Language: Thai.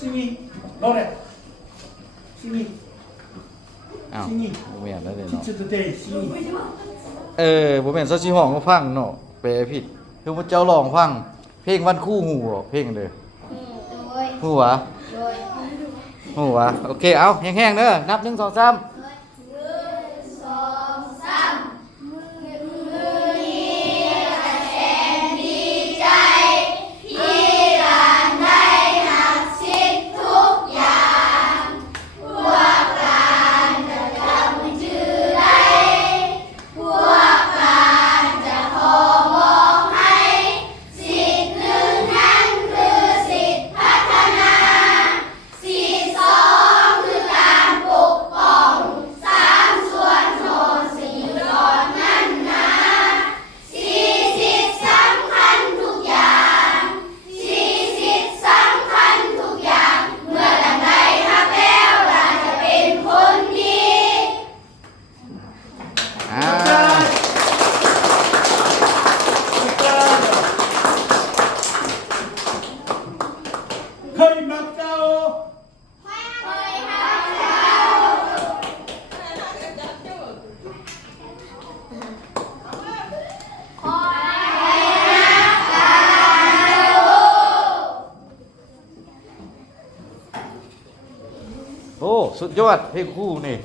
ชิมิโนเรชิมิอ้าว ชิมิ บ่แม่นแล้วเด้ ちょ เนาะ っとでชิมิ บ่แม่นซะสิห้องก็ฟังเนาะแปลผิดคือว่าเจ้าร้องฟังเพลงวันคู่หูบ่เพลงเด้อ โดย ฮู้หวะ โดย ฮู้หวะโอเคเอาแห้งๆเด้อนับ1 2 3 1 2 3มือนี้แสนดีใจที่หลานได้หักสิทธิ์ทุกอย่างพวกหลานจะจำชื่อได้พวกหลานจะขอบอกให้สิทธิ์หนึ่งนั้นคือสิทธิ์พัฒนาสิทธิ์สองคือการปกป้องสามส่วนโทษสี่ก่อนนั้นนะสี่สิทธิ์สำคัญทุกอย่างสี่สิทธิ์สำคัญทุกอย่างเมื่อหลานได้รับแล้วหลานจะเป็นคนดี อ่า เคยมักเจ้า โอ้สุดยอดเพลงคู่นี่